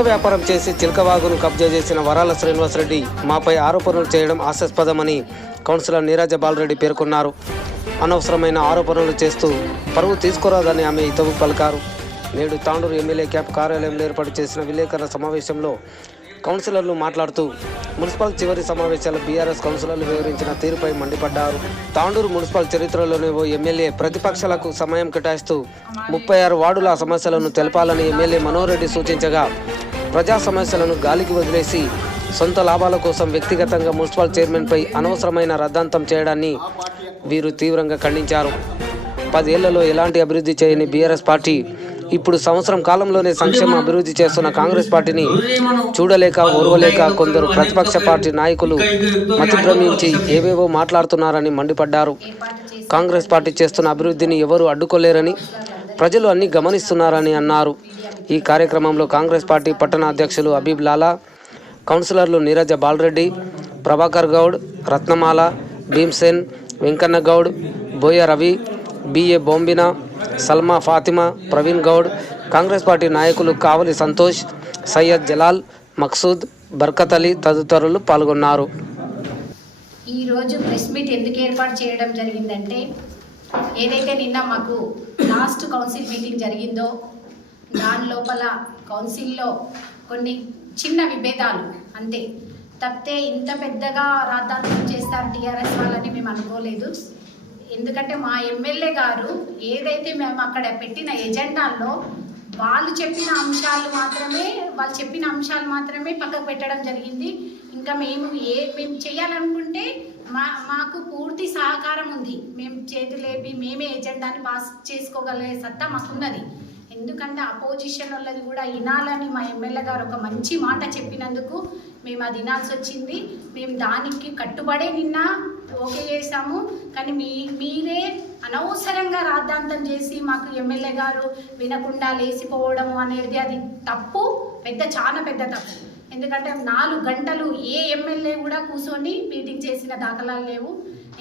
ఇసుక వ్యాపారం చేసి చిలకవాగును కబ్జా చేసిన వరాల శ్రీనివాసరెడ్డి మాపై ఆరోపణలు చేయడం హాస్యాస్పదమని కౌన్సిలర్ నీరాజ బాలరెడ్డి పేర్కొన్నారు. అనవసరమైన ఆరోపణలు చేస్తూ పరువు తీసుకురాదని ఆమె ఇతవు పలికారు. నేడు తాండూరు ఎమ్మెల్యే క్యాప్ కార్యాలయంలో ఏర్పాటు చేసిన విలేకరుల సమావేశంలో కౌన్సిలర్లు మాట్లాడుతూ మున్సిపల్ చివరి సమావేశాల బీఆర్ఎస్ కౌన్సిలర్లు వివరించిన తీరుపై మండిపడ్డారు. తాండూరు మున్సిపల్ చరిత్రలోనే ఓ ఎమ్మెల్యే ప్రతిపక్షాలకు సమయం కేటాయిస్తూ ముప్పై ఆరు వార్డుల సమస్యలను తెలపాలని ఎమ్మెల్యే మనోహర్ రెడ్డి సూచించగా ప్రజా సమస్యలను గాలికి వదిలేసి సొంత లాభాల కోసం వ్యక్తిగతంగా మున్సిపల్ చైర్మన్పై అనవసరమైన రద్దాంతం చేయడాన్ని వీరు తీవ్రంగా ఖండించారు. పదేళ్ళలో ఎలాంటి అభివృద్ధి చేయని బీఆర్ఎస్ పార్టీ ఇప్పుడు సంవత్సరం కాలంలోనే సంక్షేమ అభివృద్ధి చేస్తున్న కాంగ్రెస్ పార్టీని చూడలేక ఓర్వలేక కొందరు ప్రతిపక్ష పార్టీ నాయకులు మతిభ్రమించి ఏవేవో మాట్లాడుతున్నారని మండిపడ్డారు. కాంగ్రెస్ పార్టీ చేస్తున్న అభివృద్ధిని ఎవరూ అడ్డుకోలేరని ప్రజలు అన్ని గమనిస్తున్నారని అన్నారు. ఈ కార్యక్రమంలో కాంగ్రెస్ పార్టీ పట్టణ అధ్యక్షులు అబీబ్ లాలా కౌన్సిలర్లు నీరజ బాలరెడ్డి ప్రభాకర్ గౌడ్ రత్నమాల భీమ్సేన్ వెంకన్న గౌడ్ బోయ రవి బిఏ బొంబిన సల్మా ఫాతిమా ప్రవీణ్ గౌడ్ కాంగ్రెస్ పార్టీ నాయకులు కావలి సంతోష్ సయ్యద్ జలాల్ మక్సూద్ బర్కత్ అలీ తదితరులు పాల్గొన్నారు. ఈరోజు ప్రెస్ మీట్ ఎందుకు ఏర్పాటు చేయడం జరిగిందంటే ఏదైతే నిన్న మాకు లాస్ట్ కౌన్సిల్ మీటింగ్ జరిగిందో దాని లోపల కౌన్సిల్లో కొన్ని చిన్న విభేదాలు అంతే. తప్పితే ఇంత పెద్దగా రాద్ధాంతం చేస్తారు టీఆర్ఎస్ వాళ్ళని మేము అనుకోలేదు. ఎందుకంటే మా ఎమ్మెల్యే గారు ఏదైతే మేము అక్కడ పెట్టిన ఎజెండాల్లో వాళ్ళు చెప్పిన అంశాలు మాత్రమే వాళ్ళు చెప్పిన అంశాలు మాత్రమే పక్కకు పెట్టడం జరిగింది. ఇంకా మేము ఏ మేము చేయాలనుకుంటే మా మాకు పూర్తి సహకారం ఉంది. మేము చేతులేపి మేమే ఎజెండాని పాస్ చేసుకోగలిగే సత్తా మాకున్నది. ఎందుకంటే అపోజిషన్ వాళ్ళది కూడా వినాలని మా ఎమ్మెల్యే గారు ఒక మంచి మాట చెప్పినందుకు మేము అది వినాల్సి వచ్చింది. మేము దానికి కట్టుబడే నిన్న ఓకే చేసాము కానీ మీ మీరే అనవసరంగా రాద్ధాంతం చేసి మాకు ఎమ్మెల్యే గారు వినకుండా లేచిపోవడం అనేది అది తప్పు. పెద్ద చాలా పెద్ద తప్పు. ఎందుకంటే నాలుగు గంటలు ఏ ఎమ్మెల్యే కూడా కూర్చొని మీటింగ్ చేసిన దాఖలాలు లేవు.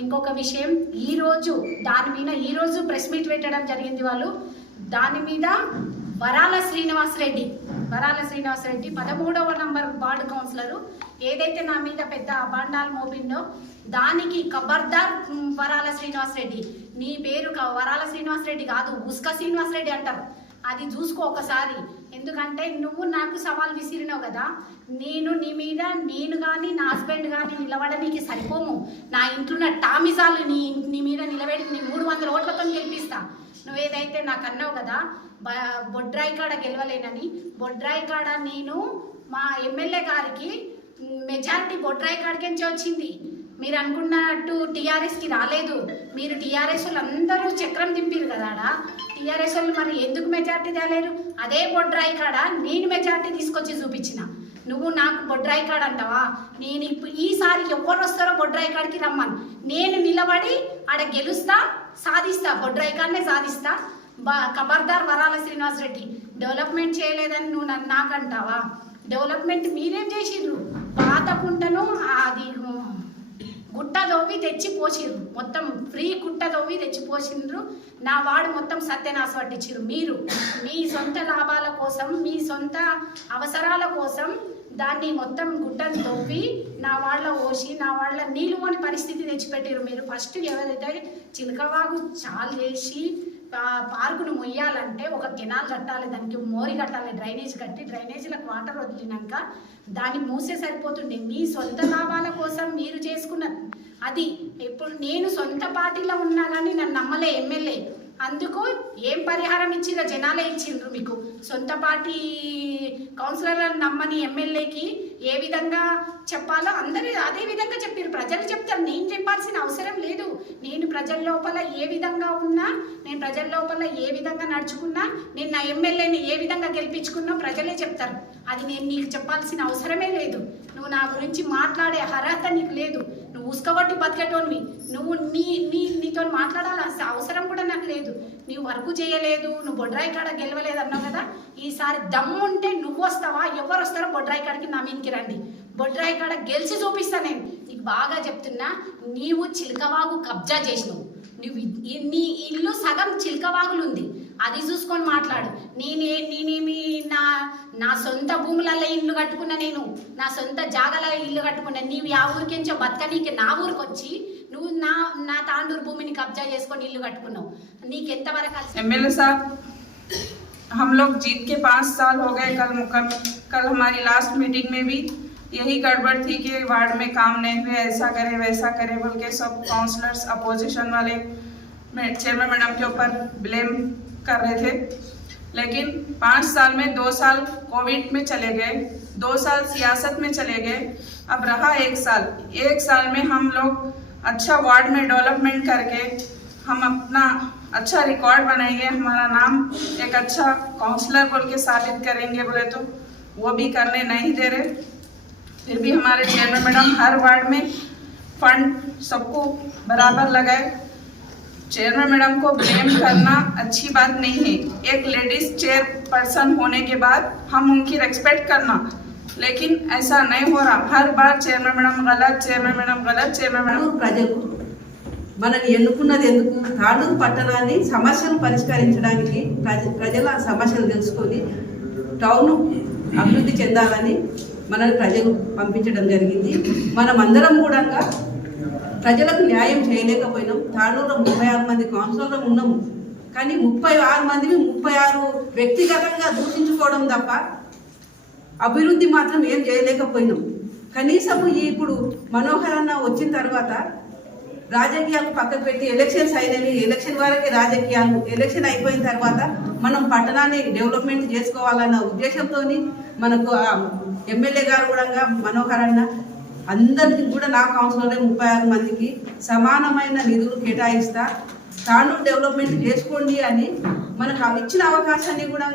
ఇంకొక విషయం ఈరోజు దాని మీద ఈరోజు ప్రెస్ మీట్ పెట్టడం జరిగింది వాళ్ళు. దాని మీద వరాల శ్రీనివాసరెడ్డి వరాల శ్రీనివాసరెడ్డి పదమూడవ నంబర్ వార్డు కౌన్సిలరు ఏదైతే నా మీద పెద్ద అబాండాలు మోపిందో దానికి కబర్దార్ వరాల శ్రీనివాసరెడ్డి నీ పేరు వరాల శ్రీనివాసరెడ్డి కాదు ఉస్క శ్రీనివాసరెడ్డి అంటారు. అది చూసుకో ఒకసారి. ఎందుకంటే నువ్వు నాకు సవాల్ విసిరినావు కదా. నేను నీ మీద నేను కానీ నా హస్బెండ్ కానీ నిలబడడానికి సరిపోము. నా ఇంట్లో ఉన్న టామిజాలు నీ నీ మీద నిలబెట్టి నీ మూడు వందల ఓట్లతో గెలిపిస్తా. నువ్వేదైతే నాకు అన్నావు కదా బ- బొడ్రాయి కాడ గెలవలేనని బొడ్రాయి కాడ నేను మా ఎమ్మెల్యే గారికి మెజారిటీ బొడ్రాయి కాడికించి వచ్చింది. మీరు అనుకున్నట్టు టీఆర్ఎస్కి రాలేదు. మీరు టీఆర్ఎస్ వాళ్ళు అందరూ చక్రం దింపారు కదా ఆడ. టీఆర్ఎస్ వాళ్ళు మరి ఎందుకు మెజార్టీ తేలేరు? అదే బొడ్రాయి కాడ నేను మెజార్టీ తీసుకొచ్చి చూపించిన. నువ్వు నాకు బొడ్రాయి కాడ అంటావా? నేను ఇప్పుడు ఈసారి ఎవరు వస్తారో బొడ్రాయి కాడికి రమ్మను. నేను నిలబడి ఆడ గెలుస్తా సాధిస్తా బొడ్రాయి కాడనే సాధిస్తా. బా ఖబర్దార్ వరాల శ్రీనివాస్ రెడ్డి డెవలప్మెంట్ చేయలేదని నువ్వు నన్ను నాకంటావా? డెవలప్మెంట్ మీరేం చేసిండ్రు పాత కుంటను అది గుట్ట దవ్వి తెచ్చి పోసిండ్రు మొత్తం ఫ్రీ గుట్ట దవ్వి తెచ్చి పోసిండ్రు నా వాడు మొత్తం సత్యనాశ పట్టించారు మీరు మీ సొంత లాభాల కోసం మీ సొంత అవసరాల కోసం దాన్ని మొత్తం గుట్టను తవ్వి నా వాళ్ళ పోసి నా వాళ్ళ నీళ్ళు పోని పరిస్థితి తెచ్చిపెట్టారు మీరు. ఫస్ట్ ఎవరైతే చిలకవాగు చాలు చేసి పార్కును మొయ్యాలంటే ఒక కెనాల్ కట్టాలి దానికి మోరి కట్టాలి డ్రైనేజ్ కట్టి డ్రైనేజీలకు వాటర్ వదిలినాక దాన్ని మూసే సరిపోతుండే. మీ సొంత లాభాల కోసం మీరు చేసుకున్న అది ఇప్పుడు నేను సొంత పార్టీలో ఉన్నా కానీ నన్ను నమ్మలే ఎమ్మెల్యే. అందుకు ఏం పరిహారం ఇచ్చిరో జనాలే ఇచ్చిండ్రు మీకు. సొంత పార్టీ కౌన్సిలర్లను నమ్మని ఎమ్మెల్యేకి ఏ విధంగా చెప్పాలో అందరూ అదే విధంగా చెప్పారు. ప్రజలు చెప్తారు నేను చెప్పాల్సిన అవసరం లేదు. నేను ప్రజల లోపల ఏ విధంగా ఉన్నా నేను ప్రజల లోపల ఏ విధంగా నడుచుకున్నా నేను నా ఎమ్మెల్యేని ఏ విధంగా గెలిపించుకున్నా ప్రజలే చెప్తారు. అది నేను నీకు చెప్పాల్సిన అవసరమే లేదు. నువ్వు నా గురించి మాట్లాడే అర్హత నీకు లేదు. నువ్వు ఉసుకబట్టి బతికేటోనివి. నువ్వు నీ నీ నీతో మాట్లాడాల్సిన అవసరం కూడా నాకు లేదు. నీవు వర్క్ చేయలేదు నువ్వు బొడ్రాయి కాడ గెలవలేదు అన్నావు కదా? ఈసారి దమ్ము ఉంటే నువ్వు వస్తావా? ఎవరు వస్తారో బొడ్రాయి కాడికి నా మీదకి రండి. బొడ్రాయి కాడ గెలిచి చూపిస్తా నేను నీకు బాగా చెప్తున్నా నీవు చిలకవాగు కబ్జా చేసినావు నువ్వు ఇ- నీ ఇల్లు సగం చిలకవాగులు ఉంది అది చూసుకొని మాట్లాడు నేనే నేనేమి నా నా సొంత భూములలో ఇల్లు కట్టుకున్నా నేను నా సొంత జాగాలో ఇల్లు కట్టుకున్నా నీవు ఆ ఊరికించో బతకనీకి నా ఊరికి వచ్చి నువ్వు నా నా తాండూరు భూమిని కబ్జా చేసుకొని ఇల్లు కట్టుకున్నావు నీకు ఎంతవరకు అలసి- एमएलए साहब हम लोग जीत के पाँच साल हो गए कल मुकम कल हमारी लास्ट मीटिंग में भी यही गड़बड़ थी कि वार्ड में काम नहीं हुए, ऐसा करे, वैसा करे बोल के सब काउंसलर्स अपोजिशन वाले चेयरमैन मैडम के ऊपर ब्लेम कर रहे थे। लेकिन पाँच साल में, दो साल कोविड में चले गए, दो साल सियासत में चले गए, अब रहा एक साल। एक साल में हम लोग अच्छा वार्ड में डेवलपमेंट करके, हम अपना अच्छा रिकॉर्ड बनाएँगे, हमारा नाम एक अच्छा काउंसलर बोल के साबित करेंगे बोले तो वो भी करने नहीं दे रहे। फिर भी हमारे चेयरमैन मैडम हर वार्ड में फंड सबको बराबर लगाए चेयरमैन मैडम को ब्लेम करना अच्छी बात नहीं है एक लेडीज चेयरपर्सन होने के बाद हम उनकी रेस्पेक्ट करना लेकिन ऐसा नहीं हो रहा हर बार चेयरमैन मैडम गलत चेयरमैन मैडम गलत चेयरमैन मैडम తాండూరు ప్రజలు మనల్ని ఎన్నుకున్నది ఎందుకు తాండూరు పట్టణాన్ని సమస్యలు పరిష్కరించడానికి ప్రజ ప్రజల సమస్యలు తెలుసుకొని టౌన్ అభివృద్ధి చెందాలని మనల్ని ప్రజలు పంపించడం జరిగింది. మనం అందరం కూడా ప్రజలకు న్యాయం చేయలేకపోయినాం. తాండూరులో ముప్పై ఆరు మంది కౌన్సిలర్లు ఉన్నాము. కానీ ముప్పై ఆరు మందిని ముప్పై ఆరు వ్యక్తిగతంగా దూషించుకోవడం తప్ప అభివృద్ధి మాత్రం ఏం చేయలేకపోయినాం. కనీసం ఇప్పుడు మనోహర్ అన్న వచ్చిన తర్వాత రాజకీయాలు పక్కకు పెట్టి ఎలక్షన్స్ అయినవి ఎలక్షన్ వరకే రాజకీయాలు ఎలక్షన్ అయిపోయిన తర్వాత మనం పట్టణాన్ని డెవలప్మెంట్ చేసుకోవాలన్న ఉద్దేశంతో మనకు ఎమ్మెల్యే గారు కూడా మనోహర్ అన్న అందరికీ కూడా నా కౌన్సిలర్లే ముప్పై ఆరు మందికి సమానమైన నిధులు కేటాయిస్తా తాండూరు డెవలప్మెంట్ చేసుకోండి అని మనకు అవి ఇచ్చిన అవకాశాన్ని కూడా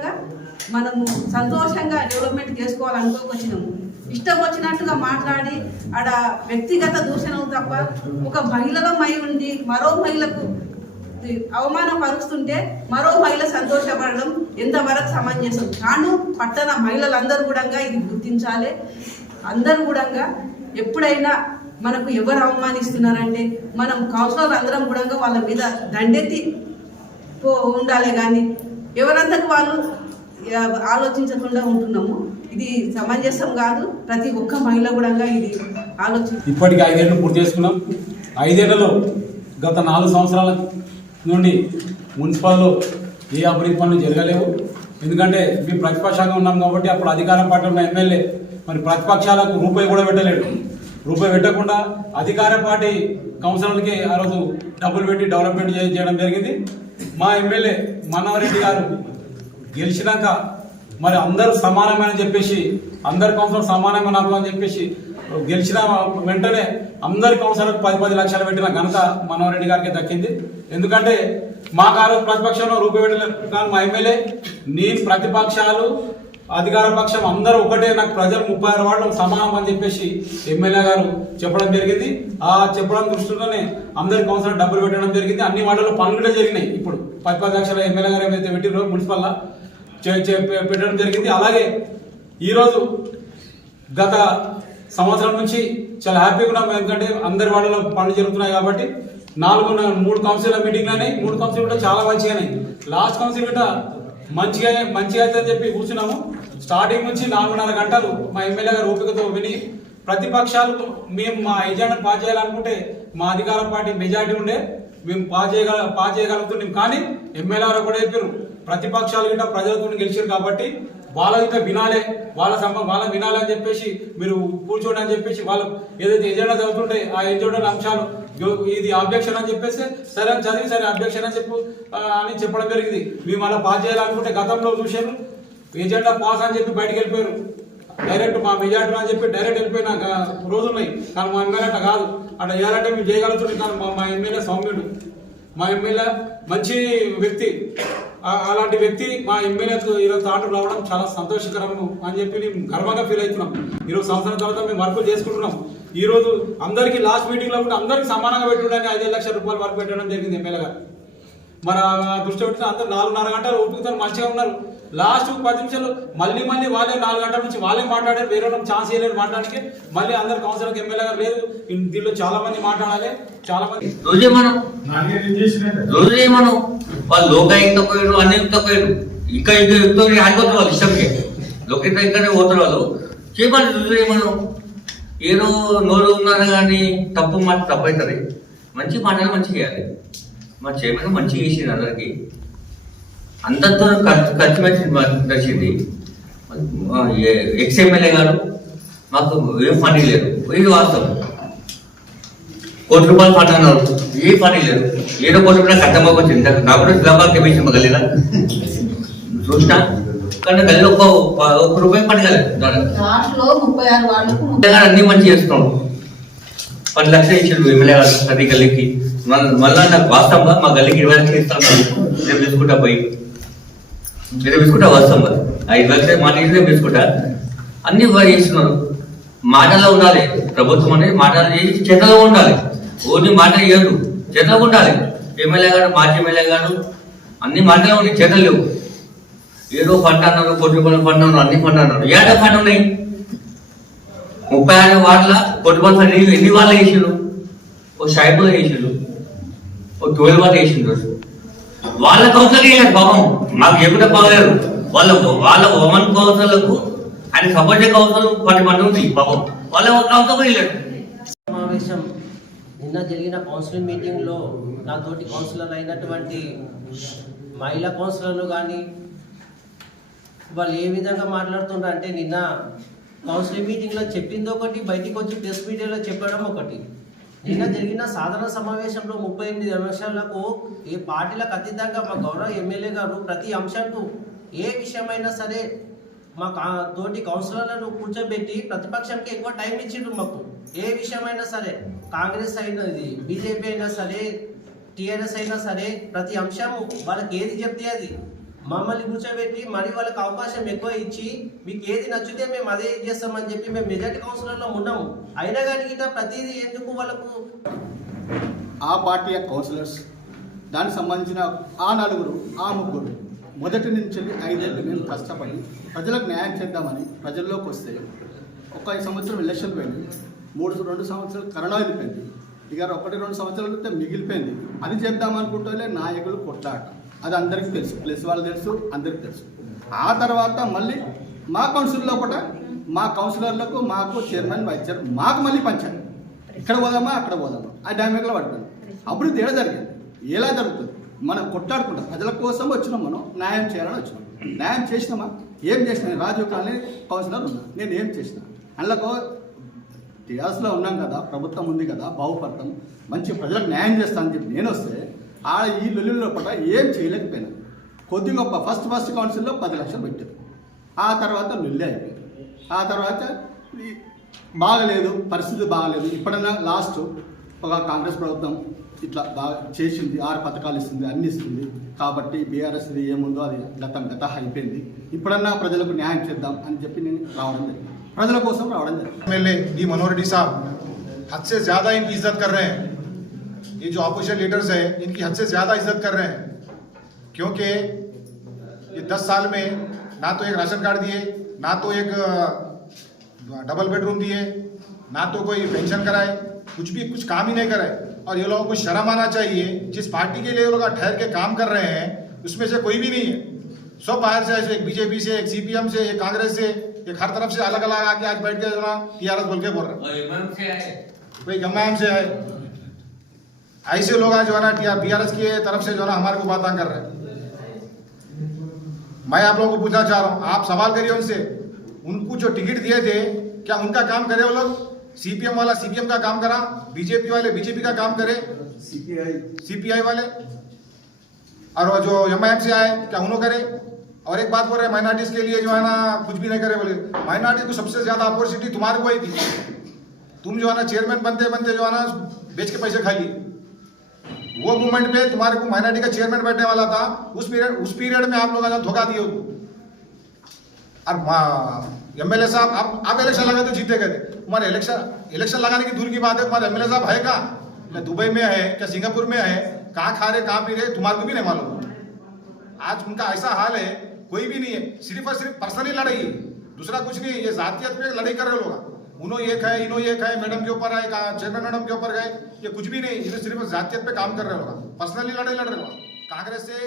మనము సంతోషంగా డెవలప్మెంట్ చేసుకోవాలనుకోకొచ్చినాము ఇష్టం వచ్చినట్టుగా మాట్లాడి ఆడ వ్యక్తిగత దూషణలు తప్ప ఒక మహిళలో మై ఉండి మరో మహిళకు అవమానపరుస్తుంటే మరో మహిళ సంతోషపడడం ఎంతవరకు సమంజసం? కాను పట్టణ మహిళలందరూ కూడా ఇది గుర్తించాలి. అందరూ కూడా ఎప్పుడైనా మనకు ఎవరు అవమానిస్తున్నారంటే మనం కౌన్సిలర్ అందరం కూడా వాళ్ళ మీద దండెత్తి పో ఉండాలి కానీ ఎవరంతకు వాళ్ళు ఆలోచించకుండా ఉంటున్నాము. ఇది సమంజసం కాదు. ప్రతి ఒక్క మహిళ కూడా ఇది ఆలోచి ఇప్పటికి ఐదేళ్ళు పూర్తి చేసుకున్నాం. ఐదేళ్ళలో గత నాలుగు సంవత్సరాల నుండి మున్సిపల్లో ఏ అభివృద్ధి పనులు జరగలేవు. ఎందుకంటే మేము ప్రతిపక్షంగా ఉన్నాం కాబట్టి అప్పుడు అధికార పార్టీ ఉన్న ఎమ్మెల్యే మరి ప్రతిపక్షాలకు రూపాయి కూడా పెట్టలేడు. రూపాయి పెట్టకుండా అధికార పార్టీ కౌన్సిలర్లకి ఆ రోజు డబ్బులు పెట్టి డెవలప్మెంట్ చేయడం జరిగింది. మా ఎమ్మెల్యే మన్నారెడ్డి గారు గెలిచినాక మరి అందరూ సమానమని చెప్పేసి అందరి కౌన్సిలర్ సమానమైన అని చెప్పేసి గెలిచిన వెంటనే అందరి కౌన్సిలర్కి పది పది లక్షలు పెట్టిన ఘనత మనోహర్ రెడ్డి గారికి దక్కింది. ఎందుకంటే మా కారు ప్రతిపక్షంలో రూపుపెట్టలేదు కానీ మా ఎమ్మెల్యే నేను ప్రతిపక్షాలు అధికార పక్షం అందరూ ఒకటే. నాకు ప్రజలు ముప్పై ఆరు వాళ్ళు సమానం అని చెప్పేసి ఎమ్మెల్యే గారు చెప్పడం జరిగింది. ఆ చెప్పడం దృష్టిలోనే అందరి కౌన్సిలర్ డబ్బులు పెట్టడం జరిగింది. అన్ని వాటిలో పనులు కూడా జరిగినాయి. ఇప్పుడు పది పది లక్షల ఎమ్మెల్యే గారు ఏమైతే పెట్టిరో మున్సిపల్ పెట్టడం జరిగింది. అలాగే ఈరోజు గత సంవత్సరం నుంచి చాలా హ్యాపీగా ఉన్నాం. ఎందుకంటే అందరి వాళ్ళలో పనులు జరుగుతున్నాయి కాబట్టి నాలుగు మూడు కౌన్సిల్ మీటింగ్ అయినాయి. మూడు కౌన్సిల్ కూడా చాలా మంచిగానే లాస్ట్ కౌన్సిల్ కూడా మంచిగా మంచిగా అయితే అని చెప్పి కూర్చున్నాము. స్టార్టింగ్ నుంచి నాలుగున్నర గంటలు మా ఎమ్మెల్యే గారు ఓపికతో విని ప్రతిపక్షాలు మేము మా ఎజెండాను పాస్ చేయాలనుకుంటే మా అధికార పార్టీ మెజార్టీ ఉండే మేము పాస్ చేయగల పాస్ చేయగలుగుతున్నాం. కానీ ఎమ్మెల్యే గారు కూడా చెప్పారు ప్రతిపక్షాలు గిట్ట ప్రజలతో గెలిచారు కాబట్టి వాళ్ళ అయితే వినాలే వాళ్ళ సంప వాళ్ళ వినాలి అని చెప్పేసి మీరు కూర్చోండి అని చెప్పేసి వాళ్ళు ఏదైతే ఎజెండా చదువుతుంటే ఆ ఎజెండా అంశాలు ఇది అబ్జెక్షన్ అని చెప్పేసి సరే అని చదివి సరే అబ్జెక్షన్ అని చెప్పు అని చెప్పడం జరిగింది. మేము అలా పాస్ చేయాలనుకుంటే గతంలో చూసాను ఎజెండా పాస్ అని చెప్పి బయటకు వెళ్ళిపోయారు. డైరెక్ట్ మా మెజార్టీ అని చెప్పి డైరెక్ట్ వెళ్ళిపోయిన రోజున్నాయి ఉన్నాయి కానీ మా ఎమ్మెల్యే అట్లా కాదు. అట్లా చేయాలంటే మేము చేయగలుగుతున్నాం కానీ మా మా ఎమ్మెల్యే సౌమ్యుడు. మా ఎమ్మెల్యే మంచి వ్యక్తి. అలాంటి వ్యక్తి మా ఎమ్మెల్యేకు ఈరోజు ఆటలు రావడం చాలా సంతోషకరము అని చెప్పి మేము గర్వంగా ఫీల్ అవుతున్నాం. ఈరోజు సంవత్సరం తర్వాత మేము వర్క్ చేసుకుంటున్నాం. ఈరోజు అందరికీ లాస్ట్ మీటింగ్లో కూడా అందరికీ సమానంగా పెట్టుకోవడానికి ఐదు లక్షల రూపాయలు వర్క్ పెట్టడం జరిగింది ఎమ్మెల్యే గారు. మరి ఆ దృష్టి పెట్టిన అందరు నాలుగున్నర గంటలు ఓపికతో మంచిగా ఉన్నారు. లాస్ట్ పది నిమిషాలు మళ్ళీ మళ్ళీ వాళ్ళే నాలుగు గంటల నుంచి వాళ్ళే మాట్లాడారు. వేరే వాళ్ళకి ఛాన్స్ ఇవ్వలేదు మాట్లాడడానికి. మళ్ళీ అందరు కౌన్సిలర్కి ఎమ్మెల్యే గారు లేదు. దీనిలో చాలా మంది మాట్లాడాలి. చాలా మంది రోజే మనం రోజే మనం వాళ్ళు లోకాయుక్త పోయారు అన్నియుక్త పోయారు ఇంకా ఇంకా యుక్త ఆగిపోతారు వాళ్ళు ఇష్టంకి లోకేత ఇంకానే పోతారు వాళ్ళు. చేయమని రోజే మనం ఏదో నోరు ఉన్నారు కానీ తప్పు మాట తప్పు అవుతుంది మంచి మాటలు మంచిగా చేయాలి. మా చేయమని మంచిగా చేసింది అందరికి. అందరితో ఖర్చు ఖర్చు మెచ్చి నచ్చింది ఎక్స్ ఎమ్మెల్యే గారు మాకు ఏం పని లేదు. ఇది వాస్తవం కోటి రూపాయలు ఫండ్ అన్నారు ఏ పని లేదు. ఏదో కోటి రూపాయలు కట్టమ్మకు వచ్చింది. నాకు కూడా సిలబా కమిషన్ గల్లీలా చూసినా? కానీ గల్లీలో ఒక్క ఒక్క రూపాయి పని కాలేదు. లాస్ట్లో ముప్పై ఆరు వాళ్ళకు ఎమ్మెల్యే గారు అన్ని మంచి చేస్తున్నాడు పది లక్షలు ఇచ్చాడు ఎమ్మెల్యే గారు ప్రతి గల్లీకి మళ్ళీ మళ్ళా నాకు వాస్తవంగా మా గల్లీకి ఇరవై లక్షలు ఇస్తాను రేపు తీసుకుంటా పోయి. రేపు వస్తాం మరి ఐదు లక్షలు మాట ఇచ్చి రేపు అన్ని చేస్తున్నారు మాటల్లో ఉండాలి. ప్రభుత్వం అనేది మాటలు చేసి చేతలో ఉండాలి. ఓన్లీ మాట ఇవ్వదు చేతలో ఉండాలి. ఎమ్మెల్యే గారు మాజీ ఎమ్మెల్యే గారు అన్ని మాటలే ఉన్నాయి చేతలు లేవు. ఏదో పంట అన్నారు కోటి రూపాయల ఫండ్ అన్నారు అన్ని పంట అన్నారు. ఏడా ఫండ్ ఉన్నాయి? ముప్పై ఆరు వార్డుల కోటి రూపాయల ఎన్ని- ఎన్ని వాళ్ళు వేసిండు ఓ షాయిబుల్ వేసిండు ఓ ట్వెల్వ్ వాళ్ళు వేసిండు వాళ్ళ కౌన్సిలర్ వేయలేదు పాపం. నాకు ఎప్పుడు బాగలేదు వాళ్ళ వాళ్ళ ఓమన్ కౌసలకు ఆయన సపోర్ట్ కౌన్సిల్ పది మంది ఉంది పాపం. వాళ్ళ కౌన్సిలర్ సమావేశం నిన్న జరిగిన కౌన్సిలింగ్ మీటింగ్లో నాతోటి కౌన్సిలర్ అయినటువంటి మహిళా కౌన్సిలర్లు కానీ వాళ్ళు ఏ విధంగా మాట్లాడుతున్నారు అంటే నిన్న కౌన్సిలింగ్ మీటింగ్లో చెప్పింది ఒకటి బయటికి వచ్చి ప్రెస్ మీడియాలో చెప్పడం ఒకటి. నిన్న జరిగిన సాధారణ సమావేశంలో ముప్పై ఎనిమిది అంశాలకు ఏ పార్టీలకు అతీతంగా మా గౌరవ ఎమ్మెల్యే గారు ప్రతి అంశంకు ఏ విషయమైనా సరే మా కా- తోటి కౌన్సిలర్లను కూర్చోబెట్టి ప్రతిపక్షంకి ఎక్కువ టైం ఇచ్చిండ్రు మాకు. ఏ విషయమైనా సరే కాంగ్రెస్ అయినా ఇది బీజేపీ అయినా సరే టీఆర్ఎస్ అయినా సరే ప్రతి అంశము వాళ్ళకి ఏది చెప్తే అది. మమ్మల్ని కూర్చోబెట్టి మరి వాళ్ళకి అవకాశం ఎక్కువ ఇచ్చి మీకు ఏది నచ్చితే మేము అదే చేస్తామని చెప్పి మేము మెజార్టీ కౌన్సిలర్లో ఉన్నాము. అయినా కానీ గిట్ట ప్రతిదీ ఎందుకు వాళ్ళకు? ఆ పార్టీ యొక్క కౌన్సిలర్స్ దానికి సంబంధించిన ఆ నలుగురు ఆ ముగ్గురు మొదటి నుంచి ఐదేళ్ళు మేము కష్టపడి ప్రజలకు న్యాయం చేద్దామని ప్రజల్లోకి వస్తే ఒక సంవత్సరం ఎలక్షన్ పోయింది మూడు రెండు సంవత్సరాలు కరోనా వెళ్ళిపోయింది ఇక ఒకటి రెండు సంవత్సరాలు మిగిలిపోయింది. అది చేద్దామనుకుంటే నాయకులు కొట్లాట అది అందరికీ తెలుసు. ప్లస్ వాళ్ళు తెలుసు అందరికీ తెలుసు. ఆ తర్వాత మళ్ళీ మా కౌన్సిల్లో కూడా మా కౌన్సిలర్లకు మాకు చైర్మన్ వైస్ చైర్మన్ మాకు మళ్ళీ పంచాలి ఇక్కడ పోదామా అక్కడ పోదామా. ఆ డ్యామేజ్లో పడుతుంది. అప్పుడు తేడా జరిగింది. ఎలా జరుగుతుంది? మనం కొట్లాడుకుంటాం. ప్రజల కోసం వచ్చినాం మనం న్యాయం చేయాలని వచ్చినాం. న్యాయం చేసినామా? ఏం చేసిన? రాజీవ్ కాలనీ కౌన్సిలర్ ఉన్నా. నేను ఏం చేసిన? అందులో టీఆర్ఎస్లో ఉన్నాం కదా ప్రభుత్వం ఉంది కదా బాగుపడతాం. మంచి ప్రజలకు న్యాయం చేస్తానని చెప్పి నేను వస్తే ఆ ఈ లొల్లిలో పట ఏం చేయలేకపోయినా. కొద్ది గొప్ప ఫస్ట్ ఫస్ట్ కౌన్సిల్లో పది లక్షలు పెట్టారు. ఆ తర్వాత లొల్లి ఆ తర్వాత బాగలేదు పరిస్థితి బాగలేదు. ఇప్పుడన్నా లాస్ట్ ఒక కాంగ్రెస్ ప్రభుత్వం ఇట్లా బాగా చేసింది ఆరు పథకాలు ఇస్తుంది అన్ని ఇస్తుంది. కాబట్టి బీఆర్ఎస్ది ఏముందో అది గతం గత అయిపోయింది. ఇప్పుడన్నా ప్రజలకు న్యాయం చేద్దాం అని చెప్పి నేను రావడం జరిగింది. ప్రజల కోసం రావడం జరిగింది. ఎమ్మెల్యే ఈ మనోహర్ రెడ్డి సాబ్ హద్సే జ్యాదా ఇజ్జత్ కర్రే. ये जो अपोजिशन लीडर्स हैं इनकी हद से ज़्यादा इज़्ज़त कर रहे हैं। क्योंकि ये दस साल में ना तो एक राशन कार्ड दिए ना तो एक डबल बेडरूम दिए ना तो कोई पेंशन कराए कुछ भी कुछ काम ही नहीं कराए। और ये लोगों को शर्म आना चाहिए जिस पार्टी के लिए लोग ठहर के काम कर रहे हैं उसमें से कोई भी नहीं है। सब बाहर से ऐसे एक बीजेपी से एक सीपीएम से एक कांग्रेस से एक हर तरफ़ से अलग अलग आके आज बैठ के जो ना एस बोल के बोल रहे हैं। कोई गम्माम से आए। ऐसे लोग आज जो है ना बीआरएस की तरफ़ से जो है ना हमारे को बातें कर रहे हैं। मैं आप लोगों को पूछना चाह रहा हूँ आप सवाल करिए उनसे। उनको जो टिकट दिए थे क्या उनका काम करे वो लोग? सीपीएम वाला सीपीएम का काम करा बीजेपी वाले बीजेपी का काम करे? सीपीआई सीपीआई वाले? और वो जो एमआईएम से आए क्या उन्होंने करे? और एक बात बोल रहे माइनॉरिटीज के लिए जो है ना कुछ भी नहीं करे बोले। माइनॉरिटी को सबसे ज़्यादा अपॉर्चुनिटी तुम्हारे को ही थी। तुम जो है ना चेयरमैन बनते बनते जो है ना बेच के पैसे खा लिए। वो मूवमेंट पे तुम्हारे को माइनॉरिटी का चेयरमैन बैठने वाला था। उस पीरियड उस पीरियड में आप लोगों ने धोखा दिए और एमएलए साहब, आप आप इलेक्शन लगा तो जीते गए। तुम्हारे इलेक्शन इलेक्शन लगाने की दूर की बात है, तुम्हारे एमएलए साहब है क्या दुबई में है, क्या सिंगापुर में है? कहाँ खा रहे, कहाँ पी रहे, तुम्हारे को भी नहीं मालूम। आज उनका ऐसा हाल है, कोई भी नहीं है। सिर्फ़ और सिर्फ़ पर्सनली लड़ाई है। दूसरा कुछ नहीं ये जातियत पे लड़ाई कर रहे लोग। उन्हों ये खाए इन्होंने ये खाए मैडम के ऊपर आए, कहा, चेयरमैन मैडम के ऊपर गए। ये कुछ भी नहीं इन्हें सिर्फ़ जातियत पे काम कर रहे होगा, पर्सनली लड़ाई लड़ रहे होगा। कांग्रेस से